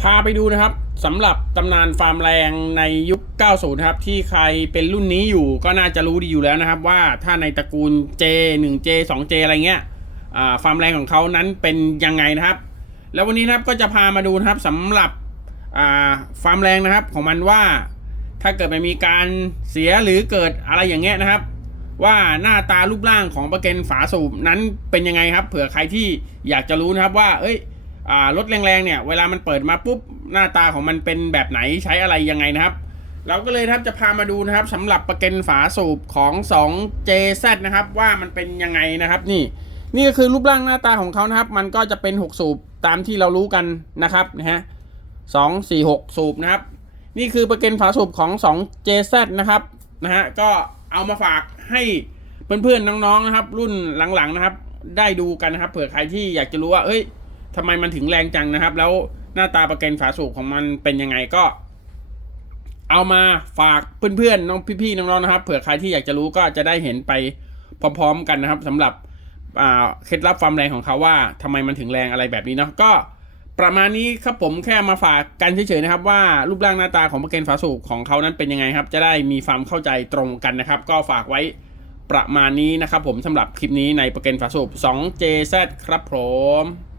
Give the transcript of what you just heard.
พาไปดูนะครับสำหรับตำนานฟาร์มแรงในยุค 90นะครับ ที่ใครเป็นรุ่นนี้อยู่ก็น่าจะรู้ดีอยู่แล้วนะครับ ว่าถ้าในตระกูล J 1 J 2 J อะไรเงี้ยฟาร์มแรงของเขานั้นเป็นยังไงนะครับ แล้ววันนี้นะครับก็จะพามาดูนะครับสำหรับฟาร์มแรงนะครับของมันว่าถ้าเกิดมันมีการเสียหรือเกิดอะไรอย่างเงี้ยนะครับ ว่าหน้าตารูปร่างของประเกันฝาสูบนั้นเป็นยังไงครับ เผื่อใครที่อยากจะรู้นะครับว่า เอ้ยอ่า รถแรงๆเนี่ยเวลามันเปิดมาปุ๊บหน้าตาของมันเป็นแบบไหนใช้อะไรยังไงนะครับ เราก็เลยครับจะพามาดูนะครับสำหรับประเกันฝาสูบของ 2JZ นะครับว่ามันเป็นยังไงนะครับนี่นี่ก็คือรูปร่างหน้าตาของเขานะครับ มันก็จะเป็น 6 สูบตามที่เรารู้กันนะครับนะฮะสองสี่หกสูบนะครับ นี่คือประเกันฝาสูบของ 2JZ นะครับนะฮะก็เอามาฝากให้เพื่อนๆน้องๆนะครับ รุ่นหลังๆนะครับ ได้ดูกันนะครับเผื่อใครที่อยากจะรู้ว่าเอ้ย ทำไมมันถึงแรงจังนะครับ แล้วหน้าตาประกันฝาสูบของมันเป็นยังไงก็ เอามาฝากเพื่อนๆน้องพี่ๆน้องๆนะครับ เผื่อใครที่อยากจะรู้ก็จะได้เห็นไปพร้อมๆกันนะครับสำหรับเคล็ดลับความแรงของเขาว่าทำไมมันถึงแรงอะไรแบบนี้เนาะก็ประมาณนี้ครับผมแค่มาฝากกันเฉยๆนะครับ ว่ารูปร่างหน้าตาของประกันฝาสูบของเขานั้นเป็นยังไงครับ จะได้มีความเข้าใจตรงกันนะครับ ก็ฝากไว้ประมาณนี้นะครับผมสำหรับคลิปนี้ในประเกันฝาสูบ 2JZ ครับผม